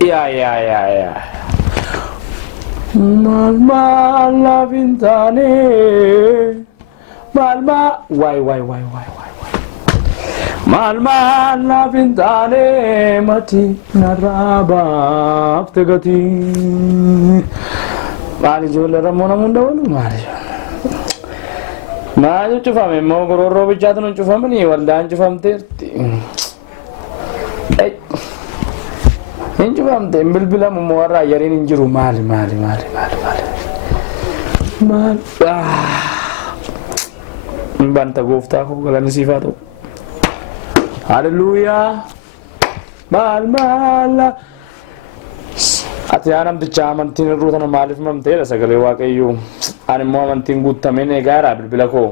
Ya. Mal la vintane. Malma. Why. Malma la vintane mati naraba tegati. Mali jolle ramona munda wala mali. Mali cufame mo gororo bijatu non cufame ni waldan cufamte. Injufamte bilbila mo wara yarin injiru mali. Mal. Banta gofta ko galan sifatu. Hallelujah. Mal. Ati anam dicha amantiin irruutan maaliif mamteedha sagalee waaqayyoo ani immoo amantiin guutameen eegaadha bilbila koo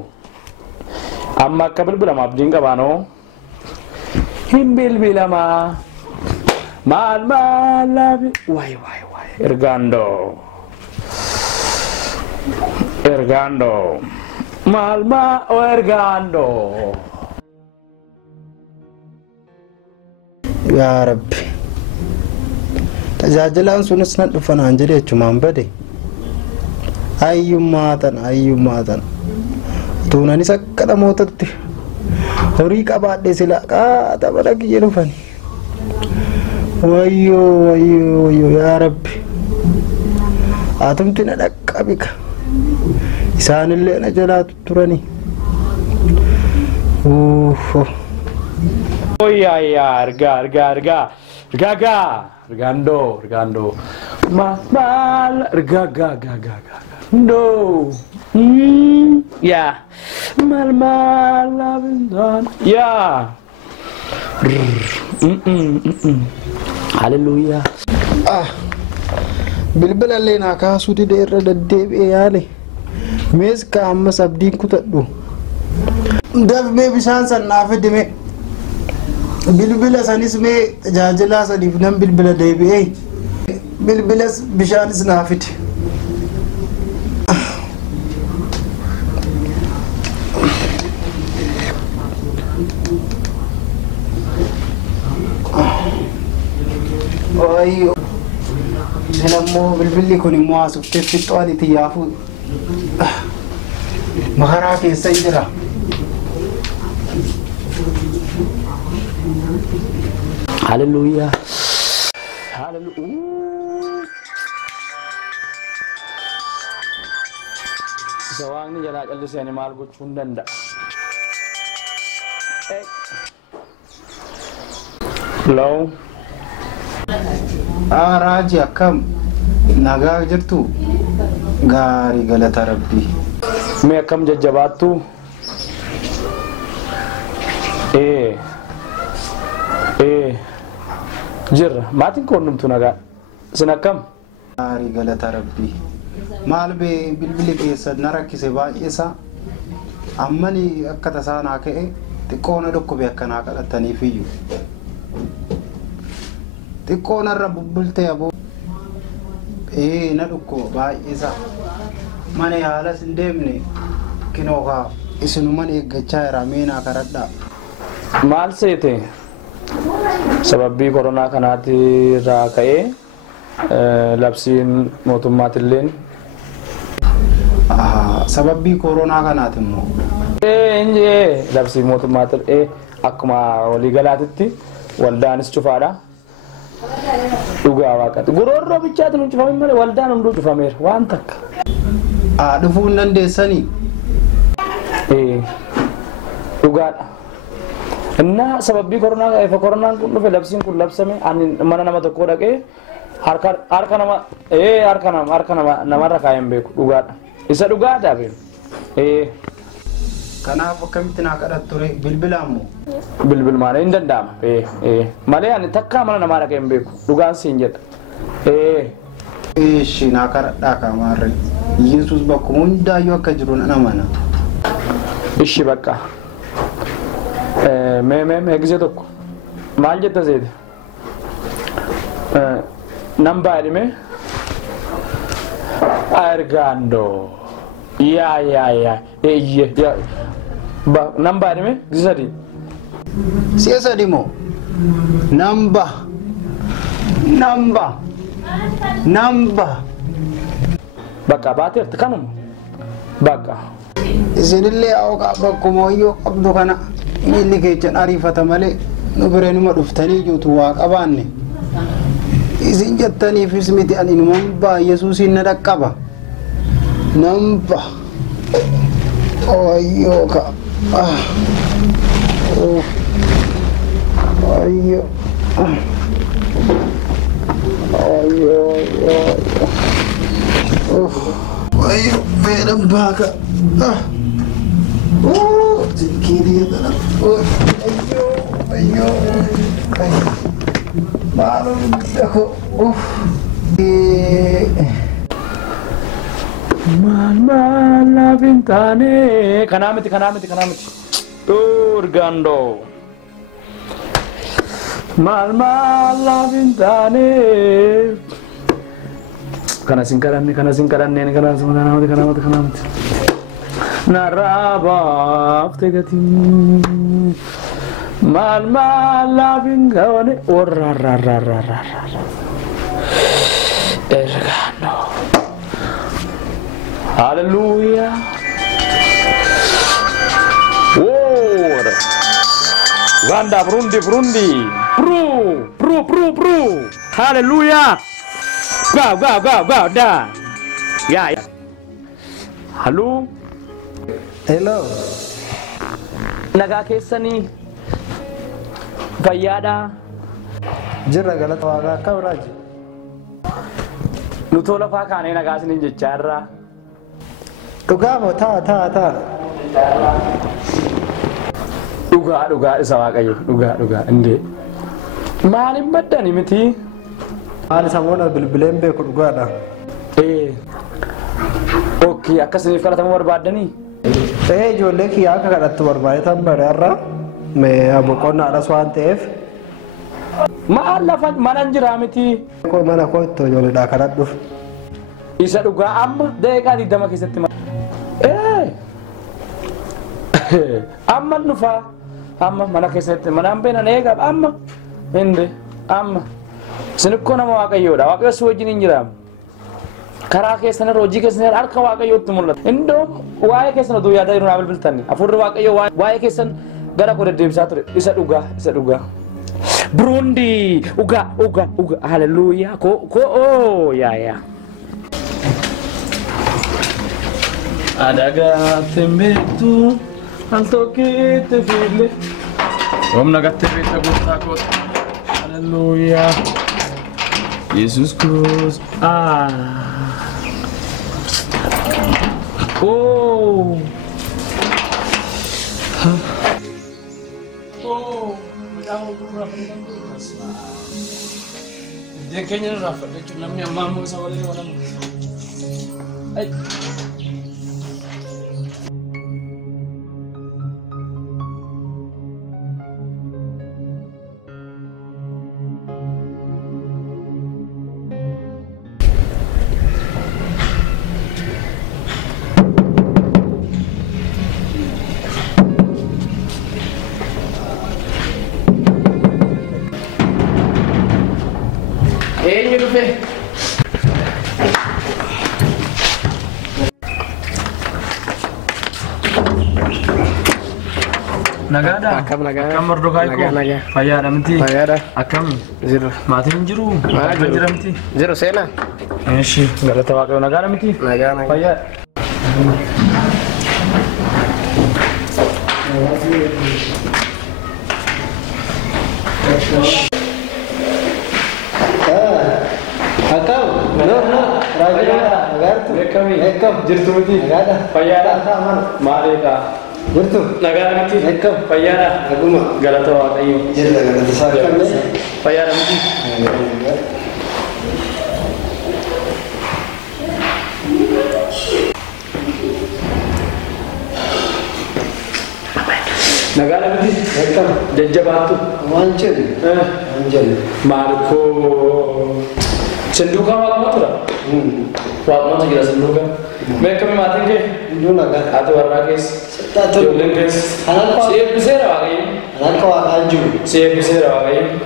amma akka bilbilama abdiin qabaanoo hin bilbilamaa maal laafi waay ergaandoo maal ergaandoo yaa rabbi tajaajilaan sunis nan dhufanaan jedhe jechumaan bade ayyummaatan tuunanis akka namootatti horii qabaadhe sila qaata bara kiyya dhufani wayyoo yaa rabbi atumti na dhaqqabika isaanillee na jalaa turani Ergando mal ergaga no ya mal lavendan ya hallelujah bilbila lena ka sudi de irra daddeebe yaale mes ka amma sabdiin kutadhu dabbe bishaan sannaaf dime bilbila sanis me tajaajila sadiif nan bilbila deebi'ee bilbila bishaanis naafite ayyo nammoo bilbilli kun immoo asufte fixooti yaafu makaraa keessa jira Hallelujah. Sawangni jala jalisi animal gochuun danda'a. Hello. Raaji akkam nagaa jirtu gaarii galata rabbii. Mee akkam jajjabaattu? Jirra maatiin koonnumtu nagaa sin akkam gaarii galata rabbii maal bee bilbili keessa na rakkise baay'eesa ammani akka tasaanaa ka'e xiqqoona dhukkube akkanaa kadhataniifiyyuu xiqqoonarra bubbultee aboo na dhukko baay'eesa mana yaalas hin deemne kinookaa isinuman eeggachaa jira meenaa kadhadhaa maal seete sababbii koronaa kanaatti irraa ka'ee labsiin mootummaatilleen sababbii koronaa kanaati immoo labsiin mootummaatillee akkuma waliigalaatitti waldaanis cufaadha dhugaa waaqatti gurorroo bichaatti nu cufame malee waldaan hunduu cufameera waan takka dhufuu hin dandeessanii dhugaadha Inna sababbii koronaan kun dhufe labsiin kun labsame ani mana nama tokko dhaqee harka nama namarra kaayeen beeku dhugaadha isa dhugaadha beeku kanaaf akkamitti naa kadhat ture bilbila ammoo bilbil malee hin danda'ama malee ani takka mana namaa dhaqeen beeku dhugaan siin jedha shi naa kadhadhaa kaamaarre Yesuus bakkuma hundaayyuu akka jiru nan amana ishi bakka me gize tokko maal jetta seete namba edime ergando ya namba edime gize sadi Siya sadi mo. Namba. Bakka baateerti kanuma. Bakka. Isinillee bakkuma wayyoo qabdu kana miilli keechan ariifata malee nu bireenuma dhuftanii juutu waa qabaanne. Isin jettaniifis miti ani namba Yesuusiin na dhaqqaba. Namba. Wayyoo ka. Wayyoo. Wayyoo meedhan baaka. Kiri ya ayo. Malu aku. Mal bintane. Kanamiti. Urgando. Mal bintane. Kana singkaran nih. Narabaf tegatin mal binggawane orrarrarrarrarra ergano. Hallelujah. War Ganda Burundi Bru. Hallelujah. Go da. Ya. Halo. Hello. Nagaa keessanii fayyaadha. Jirra galata waaqaa akka biraaji. Nu tola faa kaanee nagaa isiniin jechaarra. Dhugaa moo taa. Dhugaa isa waaqayyo dhugaa indee. Maaliin baddani miti? Maali samoona bilbileen beeku dhugaadha. Okey akkasiniif kadhatamuu barbaaddanii? Ijoollee kiyyaa akka kadhattu barbaadetan bareerra mee boqonnaadhas waan ta'eef. Maal lafa mana jiraa miti? Mana koo itti ijoolleedhaa kadhadhuuf. Isa dhugaa amma daqiiqaa 20 keessatti amma dhufaa amma mana keessatti mana hambeenan eegaa amma hindi amma sinikkoo nama waaqayyoodha waaqayyo si wajjin hin jiraamu. Karaa keessan hojii keessan harka waaqayyootti mul'ata. Indoo waa'ee keessan oduu yaadaa jiru naa bilbiltanni. Afurri waaqayyoo waa'ee keessan gara koo deddeebisaa ture. Isa dhugaa. Burundi uga. Hallelujah. Ko ya. Adaga tembetu altokite fille. Omnagatte beta gutta. Hallelujah. Jesus Christ. Oh. Dia kayaknya Rafa, dia cuma namanya mamu sama dia orang. Ini lupa. Nagada. Akam merdokai ko. Fayada miti. Akam. Zero. Mati jiru. Jira miti. Zero sena. Eshi. Galata waqo nagada miti. Nagada. Fayada. Akam. No. Raja. Agartu. Ekam. Jirtu miti. Nagada. Fayada. Malika. Jirtu. Nagada miti. Ekam. Fayada. Aguma. Galata waqo. Jirta galata sakam. Fayada miti. Nagada miti. Ekam. Jajjabatu. Wanjali. Wanjali. Marco Senduka malam tu lah. Waktu tu kita senduka. Mereka memang tinggi. Dulu kan. Atau warna kes. Tato. Lengkes. Anak kau. Siap besar lagi. Anak kau aju. Siap besar lagi.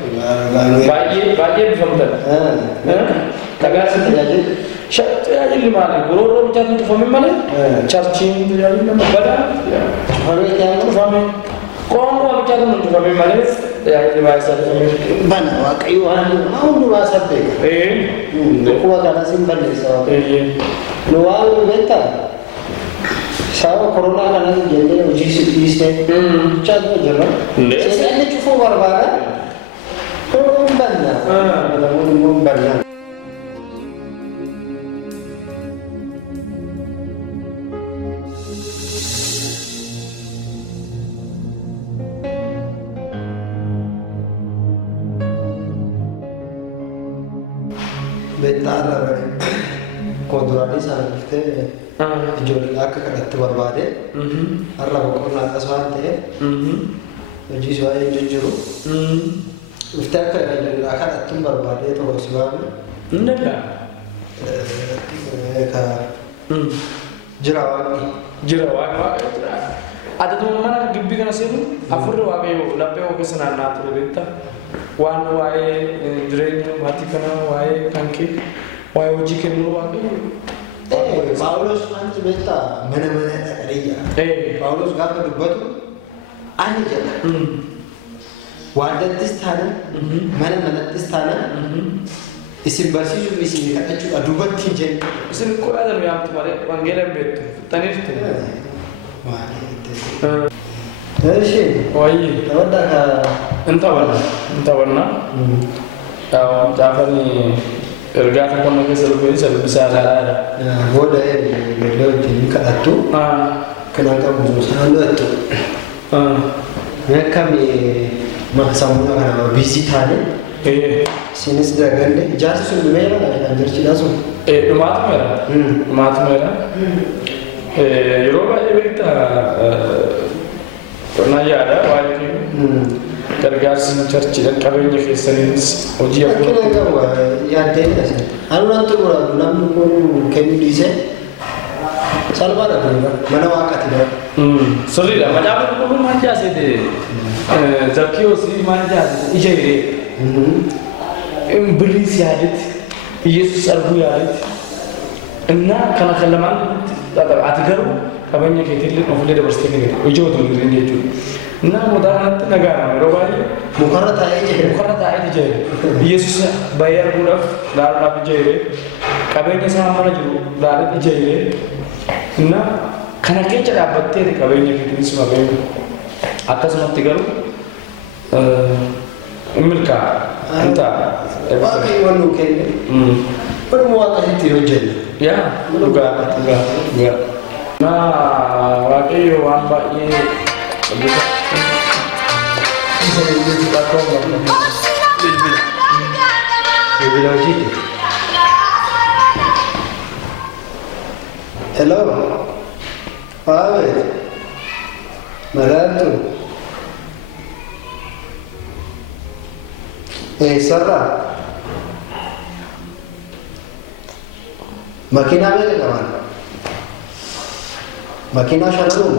Bagi bisa betul. Tagar sih jadi. Syak jadi lima ni. Guru macam tu faham mana? Charging tu jadi lima. Badan. Hari yang Tu faham. Kau macam tu faham mana? Ya lima sahaja. Mana wakayuhan mau dua sampai. Kuat ada simpan di sana. Luar beta. Saya corona kan jadi uji sih. Cakap je lah. Saya ni cukup berbara. Banyak. Banyak. Betar kodurani sanate ijoollee akka kanatti barbaade har'a boqonnaa akkas waan ta'eef hojii si waa'ee jijjiiru dhuftee akka ijoollee kanatti barbaadee tokko si waame ka jira waaqni ada tu mana gibbi kana senu afurre waaqayyo laphee ogeessa naannaa ture beekta waan waa'ee jireenya maatii kana waa'ee kankee waa'ee hojii kennuu waaqayyo Paulus anti beta mana dhaqanii Paulus gaafa dubbatu ani jedha waadattis taana manattis taana isin barsiisuuf isin kadhachuudha dubbatti jenna isin qo'aatan yaamtu malee wangeelaan beektu taniirtu Eshi, wayii tawadda ka intawanna jaafani ergaa takkanna keessa dhufee isa dubbisaa ilaalaadha. Booda ganda wajjin kadhattu kanaan qabu sanaan dho'attu. Akkami sammuna kana biisii taane isinis dagande ijaarsi sun dhumeera kan jirchidha sun. Dhumaatumeera. Yeroo baay'ee beektaa na yaada waa'ee gargaarsi charchiidhaan qabeenya keessaniinis hojii akkana qaba yaaddeen taasisa. Anuunatti muraadu namni kun kennuu dhiisee salphaadha kun mana waaqati dha. Sirriidha. Macaafa qulqulluun maal jaasete Zakkiyoosii maal jaasete ija hiree birriis yaadetti Iyesuus arguu yaadetti innaa kana kan lamaan ati garuu qabeenya keetiin ofulee dabarsitee ni gadi hojii otoo hin jirin jechuudha. Namoota kanatti nagaadhaan yeroo baay'ee mukarra taa'ee jira. Iyesuus baay'ee arguudhaaf laaluudhaaf ija hiree qabeenya isaa mana jiru laaluuf ija hiree innaa kana keessa dhaabbattee qabeenya keetiinis maqeenya akkasumatti garuu milkaa'a hin ta'a. Waaqayyo waan nuu kenne wanuma waaqatti hojjenna. Yaa dhugaa. Waaqayyo waan baay'ee bilbila hojiiti. Hello. Waawe. Magaatu. Sarra. Makiinaa meeqa qaban? Makiinaa shanuu.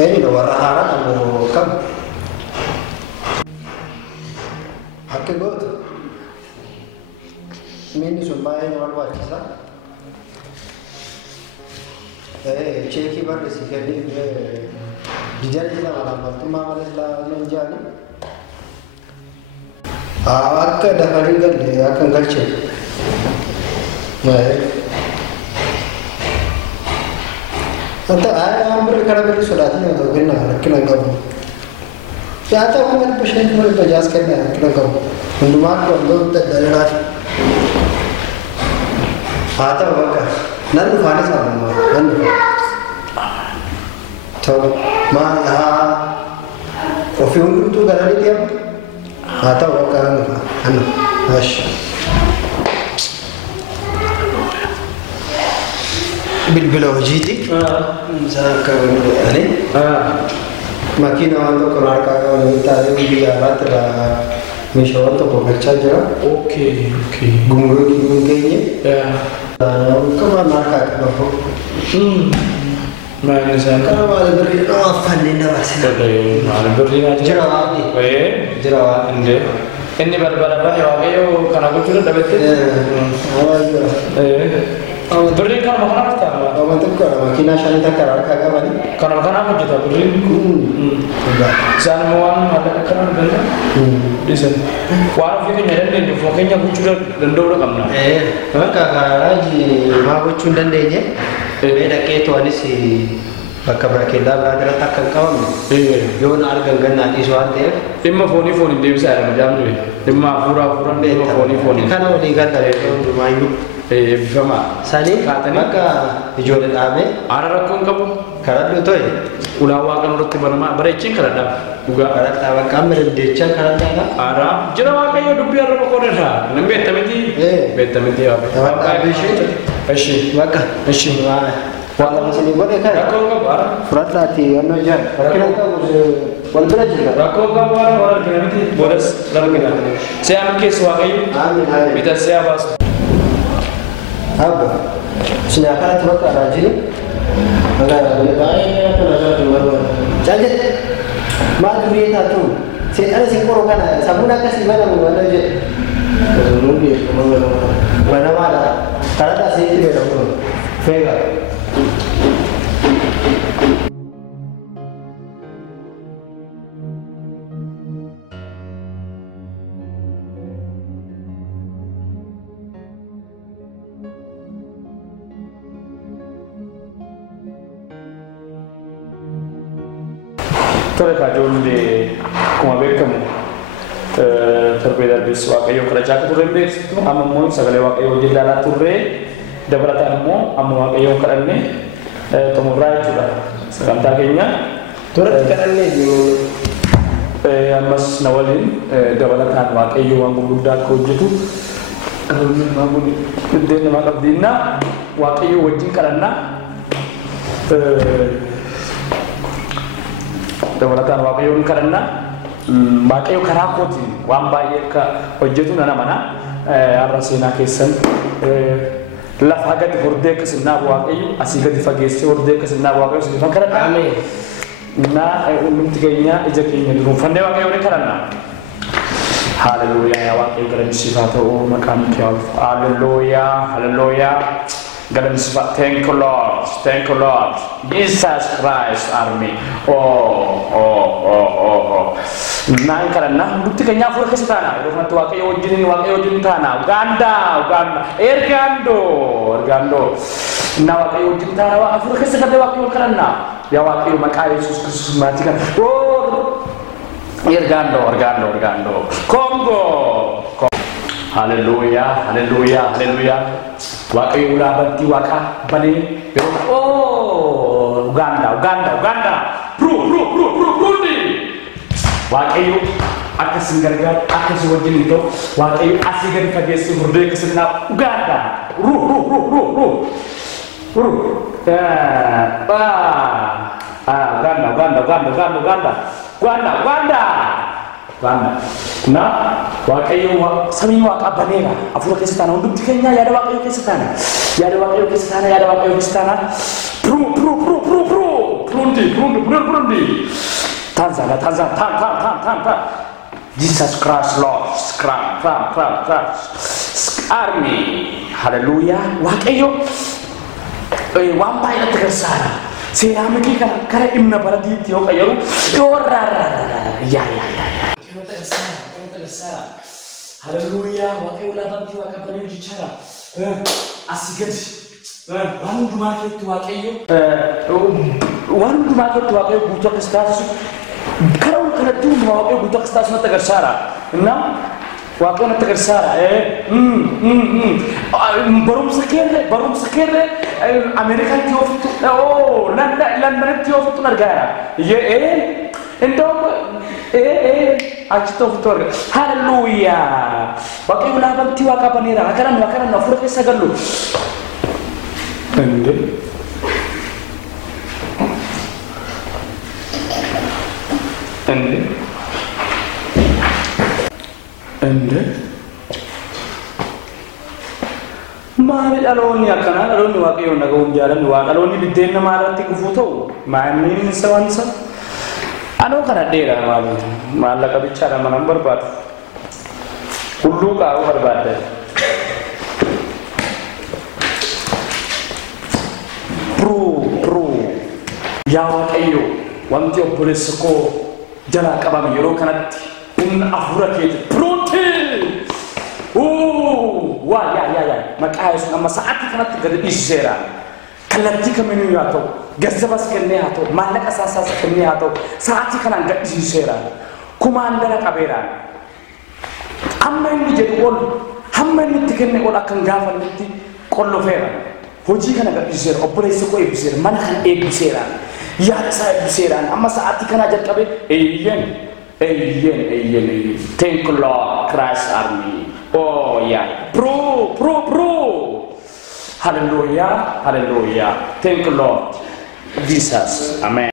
Eenyudha warra haaraa qabu kam? Akka gootu. Miinni sun baay'ee nama barbaachisa. Cheekii barreessi kennii dijalli lama lammaltummaa malees laalan jaani. Akka dafanii galle akka hin galchine. Anta amri kana beri sodaatni atau kena kamu. Siapa aku kan pasien cuma bajas kena kamu. Hunduman ko ando dari nasi. Ata baka. Nanti fani sama nanti. Tahu kopi undur tu garani tiap. Ata baka anu. Ash. Bilbila hojiiti. Misalnya kalau ini, makin orang tu kalau harga kalau kita ada biyara terlah meeshaawwan tokko galchaa jira. Okay. Gumrukii hin geenye. Qaban harkaa qabu. Maal isaan? Kana maal birrii affanni dabarsina. Maal birrii naa jira? Jira waan. Jira waan. Inni balbala bane waaqayyo kana gochuudha dhabettee? Birrii kanuma kanaaf ta'a? Wanti kun makiinaa shanii takka harkaa qabani. Kanuma kanaaf hojjeta birriin? Isaan immoo waan maallaqa kanaan danda'a? Dhiisan. Waan ofii keenya dandeenyu ofii keenya gochuu danda'uu qabna. Bakka karaa maa gochuu hin dandeenye. Mee dhaqee to'anis bakka barakeellaa biraa biratti akka hin qabamne. Yoo na argan gannaa dhiisu waan ta'eef. Dhimma fooniin deebisaa jedhama jaamni. Dhimma hafuuraan dhimma fooniin. Kana walii galee hundumaayyuu. Eebbifamaa. Sanii bakka ijoollee dhaabee. Aara rakkoo hin qabu. Karadhu ta'e. Ulaan waaqan irratti banamaa bareechiin karadhaaf. Dhugaa. Karadhaa bakka amma dandeechaa karadhaadha. Aara jira waaqayyo dubbii har'a boqonnaa. Namni beektamiti. Beektamiti yaabee. Dhaabee ishee. Eshi. Bakka. Eshi. Wala masini godhe kan. Rakkoo hin qabu aara. Fudhadhaati yannoo jiran. Rakkina qabu wal bira jira. Rakkoo hin qabu aara wal argina miti. Boodas largina. Se'aan keessa waaqayyo. Amiin. Bitas se'a baasu. Abba. Sini akkanatti bakka irraa jiru. Baay'ee akkana irraa barbaada. Jaajet maal durii taatu seexana si qoruu kana sammuun akkasii banamu wala jedhe. Banamaadha. Karadhaa seetti beekamu. Feega. Tole ijoollee akkuma beekamu torbee darbis waaqayyo kadhachaa akka turre beeksistu amma immoo sagalee waaqayyo wajjin ilaalaa turre dabalataan immoo amma waaqayyoon kadhanne xumurraa jechuudha sagantaa keenya. Toratti kadhannee jiru. Ammas na waliin dabalataan waaqayyo waan gurguddaa akka hojjetu iddeen namaa qabdiinna waaqayyo wajjin kadhanna. Dabalataan waaqayyoon kadhanna. Waaqayyo karaa kootiin waan baay'ee akka hojjetu nan amana. Har'a seenaa keessan lafa gadi hordee akkasinnaa waaqayyo asii gadi fageessee hordee akkasinnaa waaqayyo asii gadi kadhanna. Ameen. Hundi keenya ija keenya dunuunfannee waaqayyoon kadhanna. Hallelujah yaa waaqayyo galansiif haa ta'u maqaan kee haa ulfaatu. Hallelujah. Thank you, Lord. Thank you, Lord. Jesus Christ, army. Naan karena bukti kenya fura kesana. Rumah tua kayu wajin tanah. Uganda. Ergando. Nawa kayu wajin tanah. Wa fura kesana de wakayu karena. Ya wakayu makai Yesus Kristus mati kan. Ergando. Kongo. Hallelujah. Waaqayyo ulaabanti waaqa banee yeroo Uganda Burundi waaqayyo akkasin gargaar akkasin wajjin ta'u waaqayyo asii gadi fageessu hordee akkasinnaa Uganda Nah, waaqayyo samii waaqa baneera afura keessa taana hundumti keenya yaada waaqayyo keessa taana Burundi Tanzania Jesus Christ Lord army hallelujah waaqayyo waan baay'ee tegersana seenaa miti kara imna baradiitti yoo qayyaru ya Hallelujah, waaqayyo ulaabanti waaqa banee jichara asii gadi waan hundumaa keessatti waaqayyo guutuu akkas taasisu karaa ol kanatti hundumaa waaqayyo guutuu akkas taasisu natti agarsiisa. Innaa waaqayyo natti agarsiisa. Barumsa keerre Ameerikaatti yoo fixu Londanitti yoo fixu argaara. Indom achito fitor hallelujah waaqayyo ulaabanti waaqa baneera akanan afura keessa gallu Ende maali dhaloonni akkanaa dhaloonni waaqayyoon dhaga'uun jaalannu waa dhaloonni biddeen namaa irratti gufuu ta'u maanniin isa wansa anoo kana dheeraa maallaqa bichaadha manan barbaadu hulluu qaa'uu barbaadda yaa waaqayyo wanti obboleessa koo jalaa qabame yeroo kanatti humna afura keeti pirootii yaa maqaa yesuus amma sa'aatii kanatti gadi dhiiseera kallattii kamiinuu yaa ta'u gazzabas kennee haa ta'u maallaqa saasaas kennee haa ta'u sa'aatii kanaan gadi dhiiseera kumaandara qabeeraan amma inni jedhu ol hamma inni itti kenne ol akkan gaafannetti qollofeera hojii kana gadi dhiiseera obboleessa koo eebbiseera mana kan eebbiseera yaada isaa eebbiseeraan amma sa'aatii kanaa jalqabe eeyyen thank you Lord Christ army oh yeah bro hallelujah thank you Lord Jesus amen.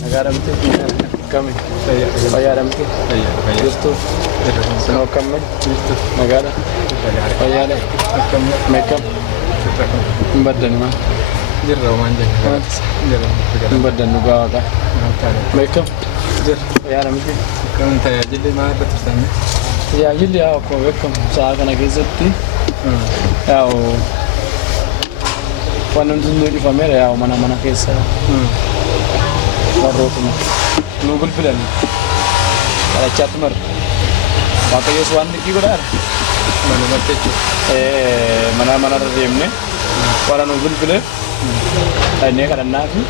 Negara kami bayar mungkin justu semua kami negara bayar makeup badan mah jerah manja badan juga apa makeup bayar mungkin kamu tanya jadi mah terus tanya ya jadi aku welcome saat anak izati ya Panon tuh di família ya mana-mana kisah. Baru tuh nubul filan. Kalau chat mer. Pakai Yoswan di juga dar. Mana mati cu. Mana-mana rem nih. Para nubul filan. Ini karena nafi.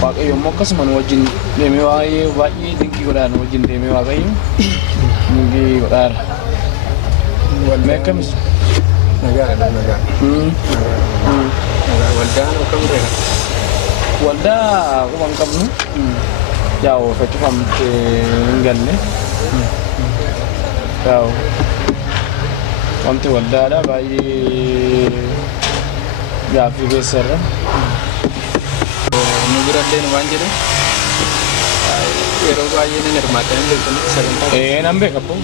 Pakai yomokas mana wajin demewai wajin tinggi juga dar wajin demewai kayu. Mungkin dar. Mereka mis. Negara. Walda no kamu deh. Walda aku bangkam nu. Jauh, saya cuma tinggal nih. Jauh. Nanti walda ada bayi. Ya, besar. Nuguran deh nuanjir deh. Yero bayi ini nermatan deh. Nambe kapu.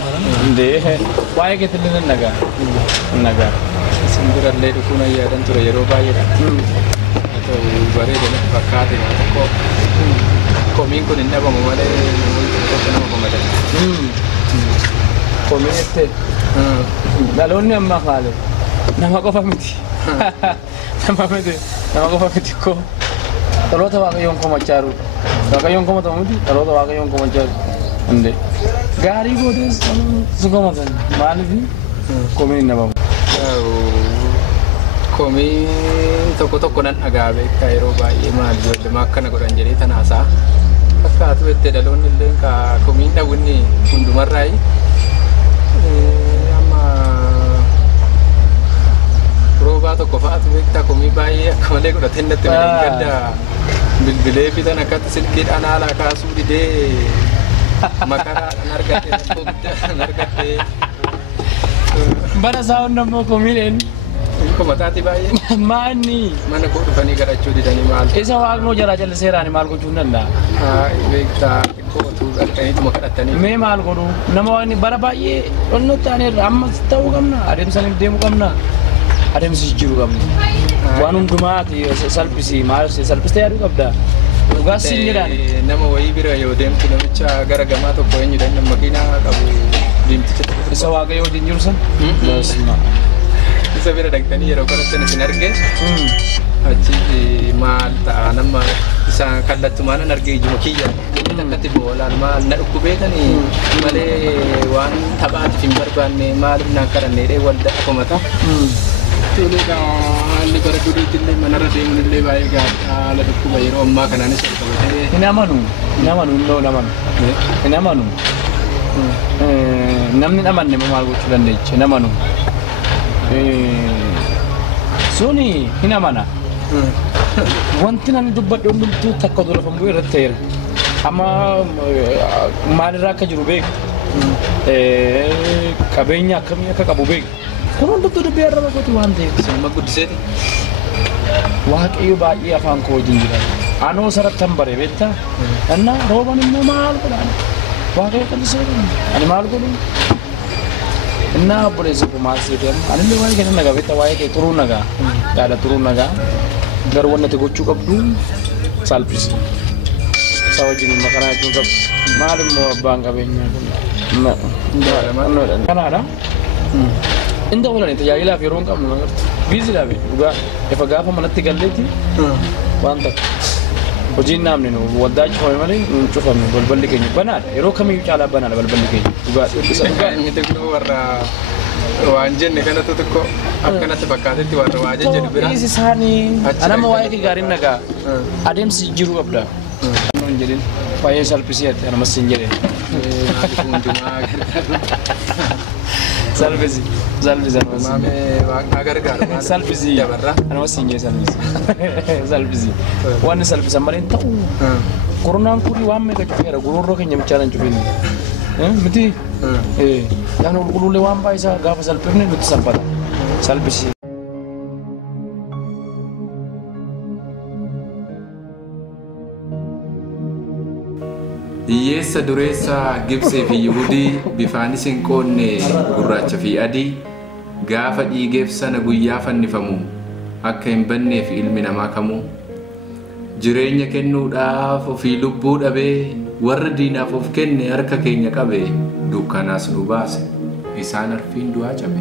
Deh. Bayi kita ini naga. Sindiran deh dukuna ya dan tuh yero bayi kan. Atau bare deh pakai atau kominku ini apa mau ada nama pemadam. Komite. Dalonnya amma kali. Nama kau pamiti. Nama kau pamiti ko. Kalau tahu aku yang kau macaru. Kalau yang kau mau tahu kalau tahu aku yang kau macaru. Ande. Gari ko deh suka makan. Malvi. Komini nama. Komi toko nan agabe kairo bayi mal jod makan aku dan jadi tanasa. Kakak tu bete dalon nilai ka komi dah bunyi kundu marai. Ama roba toko faat bete komi bayi kemana aku dah tenda tu ada bil kita nak kat sedikit anak kasu di de makara nargate. Mana sound nama pemilihan? Kau mata hati bayi. Mana kau tu pani gara curi dan imal. Esa wag no jala jala sera ni mal ko chunan da. Bekta kau tu tani tu makan tani. Me mal ko nama ni bara bayi. Onno tani rammas tahu kamna. Adem salim demu kamna. Adem sijuru kamna. Wanum dumati salpisi mal salpis tayar kabda. Tugas ini dan. Nama wai bira yo dem tu nama gara gama tu kau ini dan nama kina kabu. Bisa wagai ojin jurusan? Dasma. Bisa bira daktani ya rokok itu narge. Aci mal tak nama bisa kandat tu mana narge jumakiya. Kita kati bola mal nak kubeta ni. Male wan tabat timbar ban ni mal nakaran ni deh walda aku mata. Tuli dah ni kalau dulu jadi mana ada yang ni baik kan. Lalu kubayar omma kanan ni sebab. Ini nama nu no nama. Ini nama nu. namni amanne maal gochuu dandeecha nama nu suni hin amana wanti namni dubbadhu hundumtuu takka dolafamu irratti ta'eera amma maalirraa akka jiru beeku qabeenya akkamii akka qabu beeku kun hundumtuu dubbii irra bakkoti waan ta'eef sinima guddiseeti waaqayyo baay'ee afaan koo wajjin jira anoo sarattan bare beektaa anna rooban immoo maal godhaan waaqayyo qallisee ani maal godhu inna obboleessi koo maal seetan ani illee waa'ee kennan nagaa beektaa waa'ee kee turuu nagaa yaada turuu nagaa garuu wanti gochuu qabdu salphisi isa wajjin makaraa jechuun qabdu maal immoo abbaan qabeenyaa kun kanaadha inda wala ni tajaajilaaf yeroo hin qabnu nagartu biiziidhaaf dhugaa ifa gaafa manatti galleetti waan takka hojiin naamni nu waldaa cufame malee nu cufamne balballi keenya banaadha yeroo kamiyyuu caalaa banaadha balballi keenya dhugaa inni xiqqoo warra waan jenne kanatu xiqqoo akkanatti fakkaatetti warra waa jejjedhu bira biizi isaanii anama waa'ee kee gaariin nagaa adeemsi jiruu qabda nu hin jedhin baay'ee salphisii ati anamas hin jedhin salphisi salphisi mame agargaaru salphisi anamas hin jedhin salphisi waan salphisan malee ta'u koronaan kuni waan meeqa cufeera gururroo keenya bichaan cufeera miti yaan qulqulluulee waan baay'isaa gaafa salphifne nutti salphata salphisi. Hiyyeessa dureessa Gibsee fi Yihudii bifaanis hin qoonne gurraacha fi adii gaafa dhiigeef sana guyyaa fannifamu akka hin banneef ilmi namaa kamuu jireenya kennuudhaaf ofii lubbuu dhabee warra diinaaf of kenne harka keenya qabe dukkanaas nu baase isaan arfiin du'aa cabe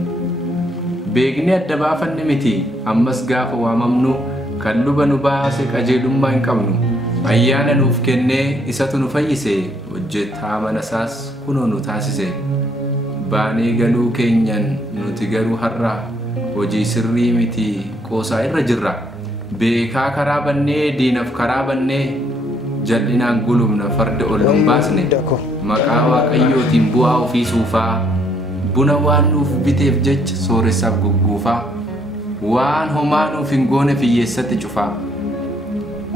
beekni adda baafanne miti ammas gaafa waamamnu kan luba nu baase qajeelummaa hin qabnu ayyaana nuuf kennee isatu nu fayyise hojjetaa mana isaas kunoo nu taasise baanee galuu keenyan nuti garuu har'a hojii sirrii miti qoosaa irra jirra beekaa karaa bannee diinaaf karaa bannee jal'inaan gulumna farda ol nun baasne maqaa waaqayyootiin bu'aa ofii suufaa buna waan nuuf biteef jecha sooressaaf gugguufaa waan homaa nuuf hin goone fiyyeessatti cufaa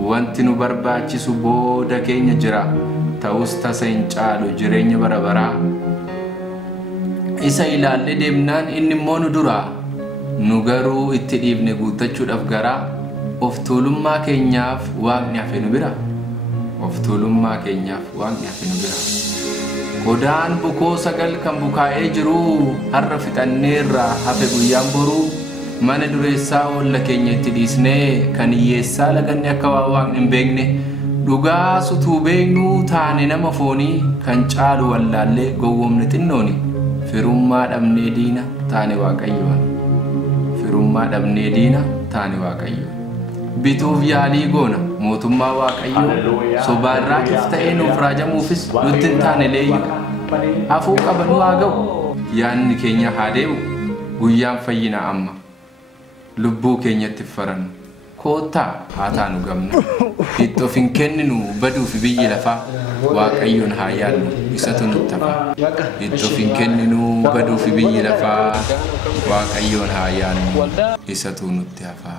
wanti nu barbaachisu booda keenya jira ta'us tasa hin caalu jireenya bara baraa isa ilaalle deemnaan inni immoo nu duraa nu garuu itti dhiibne guuttachuudhaaf garaa of tuulummaa keenyaaf waaqni hafe nu bira of tuulummaa keenyaaf waaqni hafe nu bira qodaan bukoo sagal kan bukaa'ee jiru har'a fixanneerra hafe guyyaan boruu mana dureessaa olla keenya itti dhiisnee kan hiyyeessaa laganne akka waa waaqni hin beekne dhugaa sutuu beeknu taane nama foonii kan caalu wallaallee gowwoomne xinnooni firummaa dhabnee diina taane waaqayyoon firummaa dhabnee diina taane waaqayyoon bituuf yaalii goona mootummaa waaqayyoo sobaarraatiif ta'ee nuuf raajamuufis nutti hin taane leeyyu hafuu qabanuu haa ga'u yaanni keenya haa deemu guyyaan fayyina amma lubbuu keenyatti farannu koottaa haa taanu gamnu itti of hin kenninu baduufi biyyi lafaa waaqayyoon haa yaadnu isatu nutti hafa itti of hin kenninu baduufi biyyi lafaa waaqayyoon haa yaadnu isatu nutti hafa.